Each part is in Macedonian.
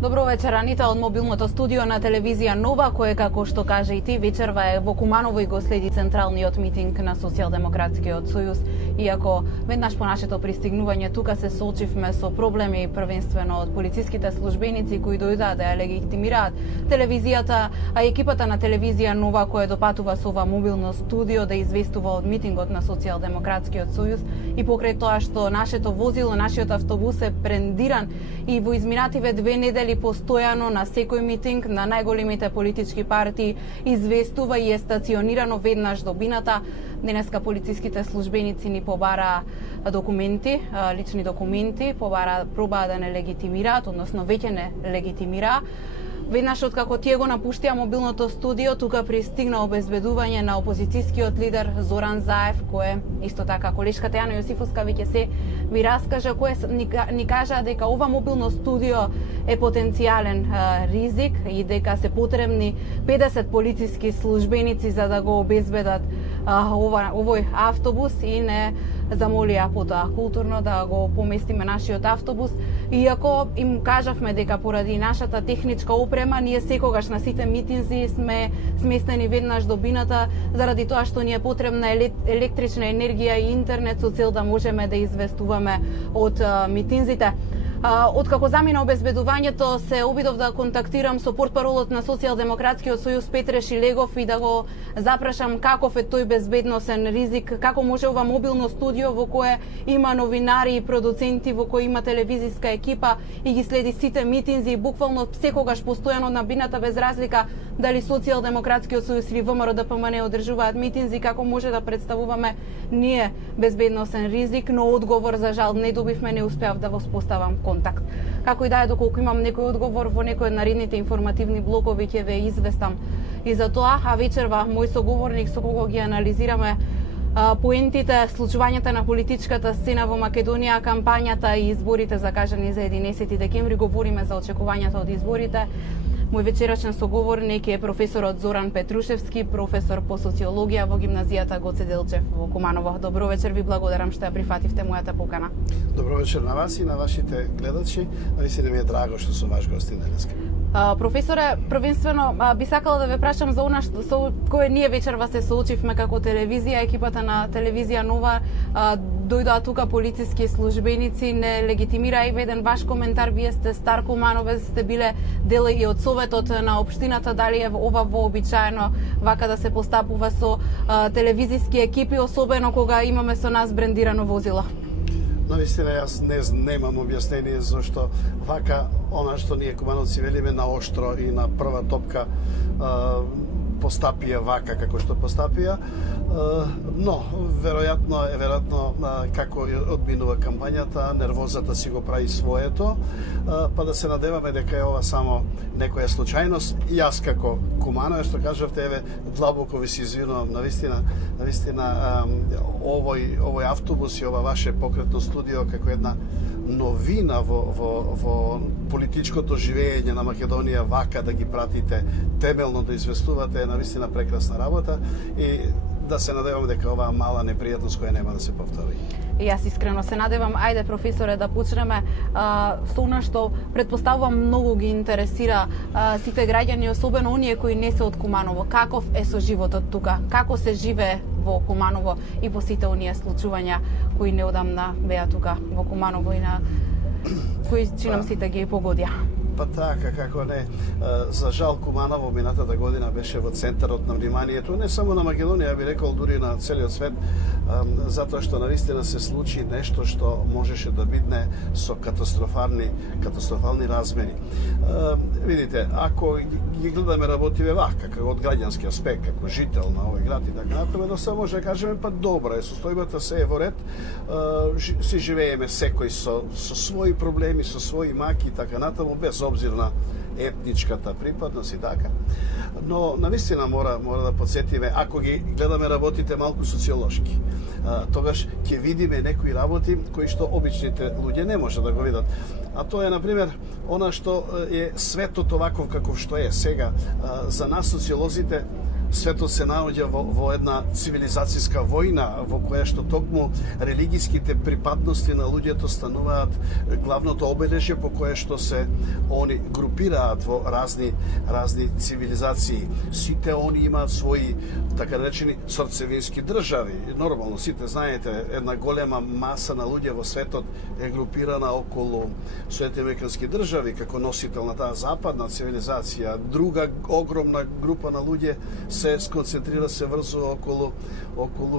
Добро вечер, Анита, од мобилното студио на телевизија Нова, кое, како што каже и ти, вечерва е во Куманово и го следи централниот митинг на Социјалдемократскиот сојуз. Иако веднаш по нашето пристигнување тука се соочивме со проблеми првенствено од полициските службеници кои дојдаа да ја легитимираат телевизијата, а екипата на телевизија Нова која допатува со ова мобилно студио да известува од митингот на Социјалдемократскиот сојуз и покрај тоа што нашето возило, нашиот автобус е брендиран и во изминативе 2 недели постојано на секој митинг на најголемите политички партии известува и е стационирано веднаш до бината. Денеска полициските службеници ни побараа документи, лични документи, пробаа да не легитимираат, односно веќе не легитимираа. Веднаш откако тие го напуштија мобилното студио, тука пристигна обезбедување на опозицијскиот лидер Зоран Заев, кој исто така колешката Јана Јосифовска веќе се ви раскажа, кој ни кажа дека ова мобилно студио е потенцијален ризик и дека се потребни 50 полициски службеници за да го обезбедат овој автобус и не замолија потоа културно да го поместиме нашиот автобус. Иако им кажавме дека поради нашата техничка опрема, ние секогаш на сите митинзи сме сместени веднаш до бината, заради тоа што ни е потребна електрична енергија и интернет со цел да можеме да известуваме од митинзите. Откако замина обезбедувањето, се обидов да контактирам со портпаролот на Социјалдемократскиот сојуз Петре Шилегов и да го запрашам каков е тој безбедносен ризик, како може ова мобилно студио во кое има новинари и продуценти, во кое има телевизиска екипа и ги следи сите митинзи и буквално секогаш постојано на бината без разлика дали Социјалдемократскиот сојуз или ВМРО ДПМН одржуваат митинзи, како може да представуваме ние безбедносен ризик, но одговор за жал не добивме, не успеав да воспоставам контакт. Како и да е, доколку имам некој одговор во некој од наредните информативни блокови ќе ве известам и за тоа, а вечерва мој соговорник со кого ги анализираме поентите, случувањата на политичката сцена во Македонија, кампањата и изборите закажани за 11 декември, говориме за очекувањата од изборите. Мој вечерашен соговорник е професорот Зоран Петрушевски, професор по социологија во гимназијата Гоце Делчев во Куманово. Добро вечер, ви благодарам што ја прифативте мојата покана. Добро вечер на вас и на вашите гледачи. Наистина ми е драго што сум ваш гостин денеска. Професоре, првенствено би сакала да ве прашам за она со кое ние вечерва се соочивме како телевизија, екипата на телевизија Нова, дојдоа тука полициски службеници, не легитимира и веден ваш коментар, вие сте стар Кумановец, сте биле дел и од советот на општината, дали е ова вообичаено вака да се постапува со телевизиски екипи, особено кога имаме со нас брендирано возило? Навистина, јас немам објаснение зашто вака она што ние кумановци велиме на оштро и на прва топка постапија вака како што постапија, но веројатно како одминува кампањата, нервозата си го прави своето, па да се надеваме дека е ова само некоја случајност. И јас како кумановец, што кажавте, еве длабоко ви се извинувам, навистина овој автобус и ова ваше покретно студио како една новина во политичкото живење на Македонија, вака да ги пратите, темелно да известувате, е навистина прекрасна работа и да се надевам дека оваа мала непријатност која нема да се повтори. И јас искрено се надевам. Ајде, професоре, да почнеме со она што предпоставувам многу ги интересира сите граѓани, особено оние кои не се од Куманово. Каков е со животот тука? Како се живее во Куманово и по сите оние случувања кои неодамна беа тука во Куманово и на кои чинам сите ги погодија? Па така, како не. За жал, Куманово минатата година беше во центарот на вниманието, не само на Македонија, би рекол дури на целиот свет, затоа што навистина се случи нешто што можеше да бидне со катастрофални размери. Видите, ако ги гледаме работиве вака, како од граѓански аспект, како жител на овој град и така натаму, едноставно може да кажеме, па добро е, состојбата се е во ред, си живееме секој со своји проблеми, со своји маки и така натаму, без обзир на етничката припадност и така. Но навистина мора да подсетиме, ако ги гледаме работите малку социолошки, тогаш ќе видиме некои работи кои што обичните луѓе не може да го видат. А тоа е, например, она што е светот оваков каков што е сега. За нас социолозите светот се наоѓа во една цивилизацијска војна во која што токму религиските припадности на луѓето стануваат главното обележје по кое што се они групираат во разни цивилизации. Сите они имаат своји така речени срцевински држави. Нормално сите знаете, една голема маса на луѓе во светот е групирана околу соединените држави како носител на таа западна цивилизација. Друга огромна група на луѓе се сконцентрира, се врзува околу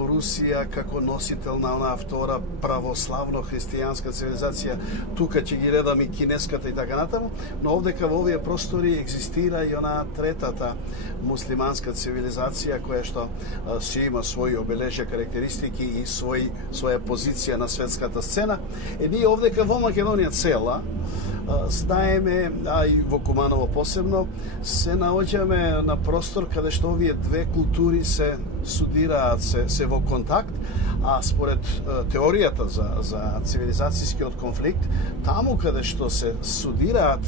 Русија како носител на онаа втора православно христијанска цивилизација. Тука ќе ги редам и кинеската и така натаму, но овдека во овие простори екзистира и онаа третата муслиманска цивилизација која што си има своји обележја, карактеристики и своја позиција на светската сцена. Ние овдека во Македонија цела знаеме, а и во Куманово посебно, се наоѓаме на простор каде што овие две култури се судираат, се во контакт, а според теоријата за цивилизацијскиот конфликт, таму каде што се судираат,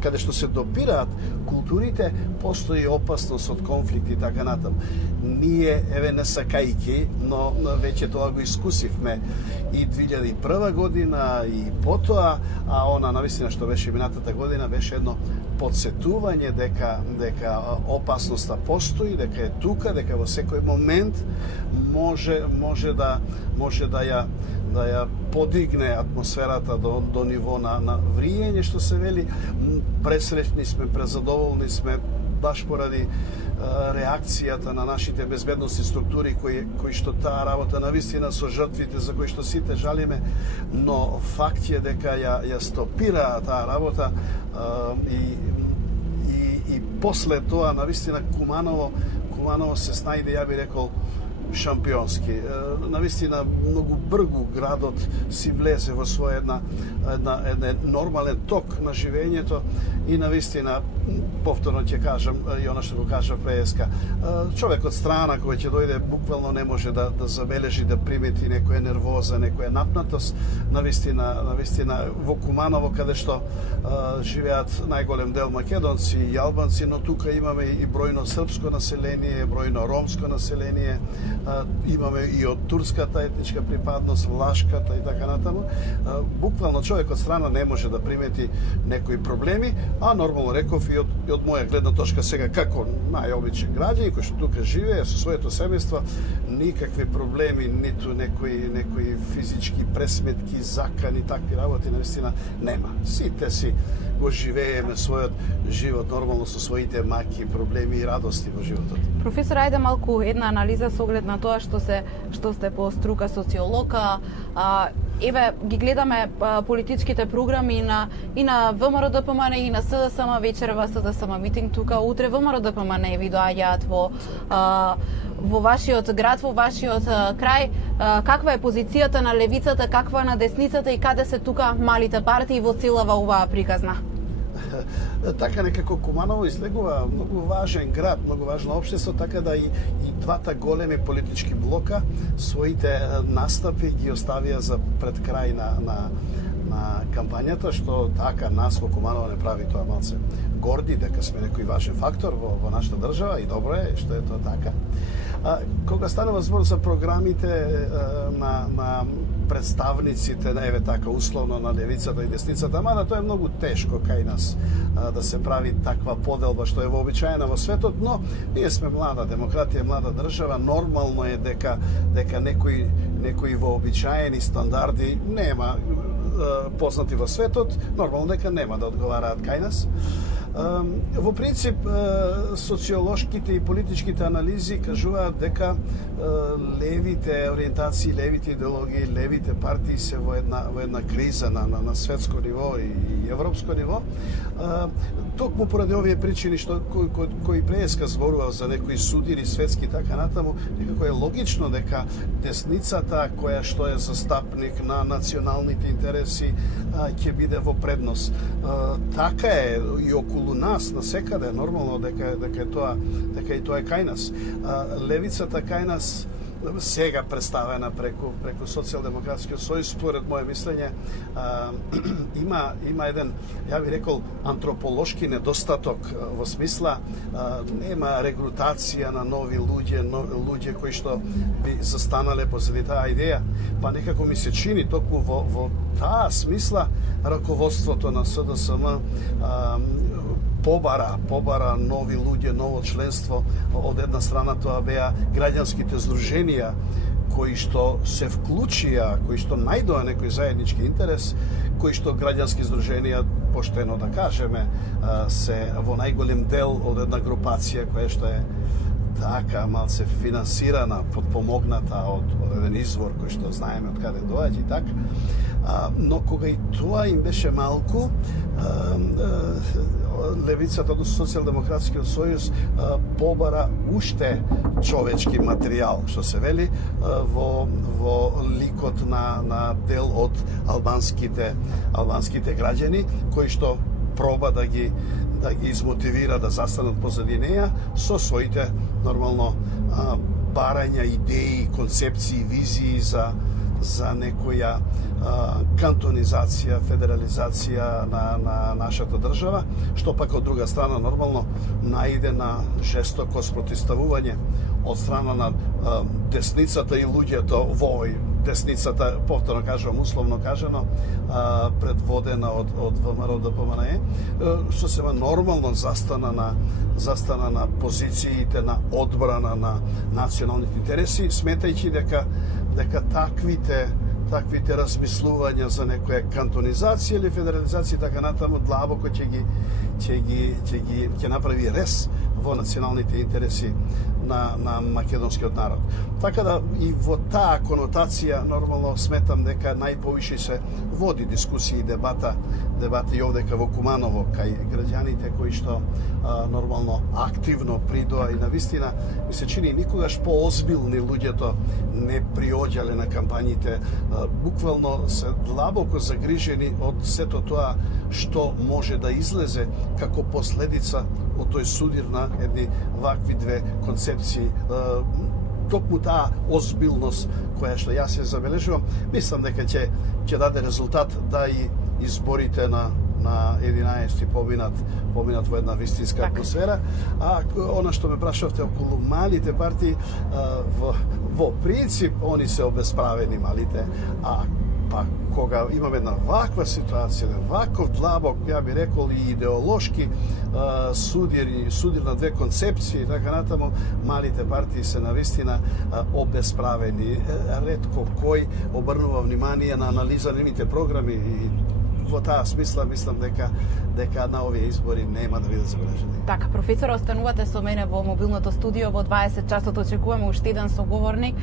каде што се допираат културите, постои опасност од конфликти и така натаму. Ние, еве не сакајки, но веќе тоа го искусивме и 2001 година и потоа, а она навистина што беше минатата година беше едно подсетување дека опасноста постои, дека е тука, дека во секој момент може да ја подигне атмосферата до ниво на вриење, што се вели. Пресреќни сме, презадоволни сме баш поради реакцијата на нашите безбедносни структури кои што таа работа навистина со жртвите за кои што сите жалиме, но факт е дека ја стопира таа работа и после тоа навистина Куманово се снајде, ја би рекол, шампионски. Навистина многу бргу градот си влезе во свој еден нормален ток на живењето и навистина, повторно ќе кажам и она што го кажа преска, човек од страна кој ќе дојде буквално не може да забележи, да примети некоја нервоза, некоја напнатост. Навистина во Куманово каде што живеат најголем дел македонци и албанци, но тука имаме и бројно српско население, бројно ромско население, имаме и од турската етничка припадност, влашката и така натаму. Буквално човек од страна не може да примети некои проблеми, а нормално реков и од моја гледна точка сега како најобичен граѓанин кој што тука живее со своето семејство, никакви проблеми, ниту некои физички пресметки, закани, такви работи навистина нема. Сите си го живееме својот живот нормално со своите маки, проблеми и радости во животот. Професор, ајде малку една анализа со оглед на тоа што сте по струка социолог. Еве ги гледаме политичките програми и на ВМРО ДПМН и на СДСМ, вечерва СДСМ митинг тука, утре ВМРО ДПМН ви доаѓаат во вашиот град, во вашиот крај. Каква е позицијата на левицата, каква на десницата и каде се тука малите партии во целава оваа приказна? Така некако Куманово излегува многу важен град, многу важно општество, така да и двата големи политички блока своите настапи ги оставија за пред крај на кампањата, што така нас во Куманово не прави тоа малце горди дека сме некој важен фактор во нашата држава и добро е што е тоа така. Кога станува збор за програмите на представниците, еве така условно на левицата и десницата, мада тоа е многу тешко кај нас да се прави таква поделба што е вообичаена во светот, но ние сме млада демократија, млада држава, нормално е дека некои вообичаени стандарди нема познати во светот, нормално дека нема да одговараат кај нас. Во принцип, социолошките и политичките анализи кажуваат дека левите ориентации, левите идеологии, левите партии се во една криза на светско ниво и европско ниво. Токму поради овие причини што кои преска зборува за некои судири светски така натаму, некако е логично дека десницата која што е застапник на националните интереси ќе биде во предност. Така е и околу нас, насекаде, нормално дека и тоа е кај нас. Левицата кај нас сега представена преку Социјалдемократскиот сојуз, според моје мислење, има еден, ја би рекол, антрополошки недостаток во смисла нема регрутација на нови луѓе кои што би застанале позади таа идеја, па некако ми се чини токму во таа смисла раководството на СДСМ побара нови луѓе, ново членство. Од една страна тоа беа граѓанските здруженија кои што се вклучија, кои што најдоа некој заеднички интерес, кои што граѓански здруженија, поштено да кажеме, се во најголем дел од една групација која што е така малце финансирана, подпомогната од еден извор кој што знаеме од каде доаѓа и така. Но кога и тоа им беше малку, левицата, односно Социјалдемократскиот сојуз, побара уште човечки материјал, што се вели, во ликот на дел од албанските граѓани, кои што проба да ги измотивира да застанат позади неја со своите нормално барања, идеи, концепции, визии за некоја кантонизација, федерализација на нашата држава, што пак од друга страна нормално наиде на жестоко спротивставување од страна на десницата и луѓето во десницата, повторно кажувам, условно кажано, предводена од ВМРО ДПМНЕ, сосема нормално застана на позициите на одбрана на националните интереси, сметајќи дека таквите размислувања за некоја кантонизација или федерализација така натаму длабоко ќе направи рез во националните интереси на македонскиот народ. Така да и во таа конотација нормално сметам дека најповише се води дискусија и дебата и овдека во Куманово кај граѓаните кои што нормално активно придоа и навистина ми се чини никогаш поозбилни луѓето не приоѓале на кампањите, буквално се длабоко загрижени од сето тоа што може да излезе како последица од тој судир на едни вакви две концепции. Токму таа озбилност која што јас ја забележувам, мислам дека ќе даде резултат да и изборите на 11 поминат во една вистинска атмосфера. А она што ме прашавте околу малите партии, во принцип они се обесправени малите, па кога имаме една ваква ситуација, ваков длабок, ја би рекол и идеолошки судир на две концепции, така натаму, малите партии се навистина обесправени. Ретко кој обрнува внимание на анализа на нивните програми и во таа смисла мислам дека на овие избори нема да бидат забележени. Така, професор, останувате со мене во мобилното студио, во 20 часот очекуваме уште еден соговорник.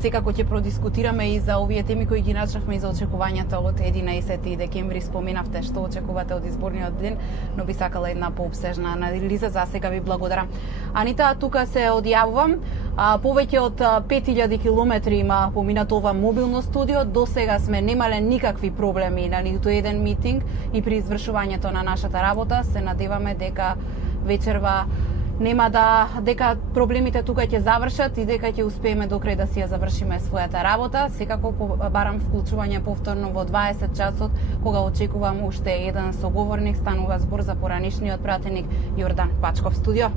Секако ќе продискутираме и за овие теми кои ги начнавме и за очекувањата од 11 декември. Споменавте што очекувате од изборниот ден, но би сакала една пообсежна анализа. За сега ви благодарам. Анита, тука се одјавувам. Повеќе од 5000 километри има поминато ова мобилно студио. До сега сме немале никакви проблеми на ниту еден митинг и при извршувањето на нашата работа. Се надеваме дека вечерва дека проблемите тука ќе завршат и дека ќе успееме до крај да си ја завршиме својата работа. Секако барам вклучување повторно во 20 часот, кога очекувам уште еден соговорник. Станува збор за поранишниот пратеник Јордан Пачков. Студио.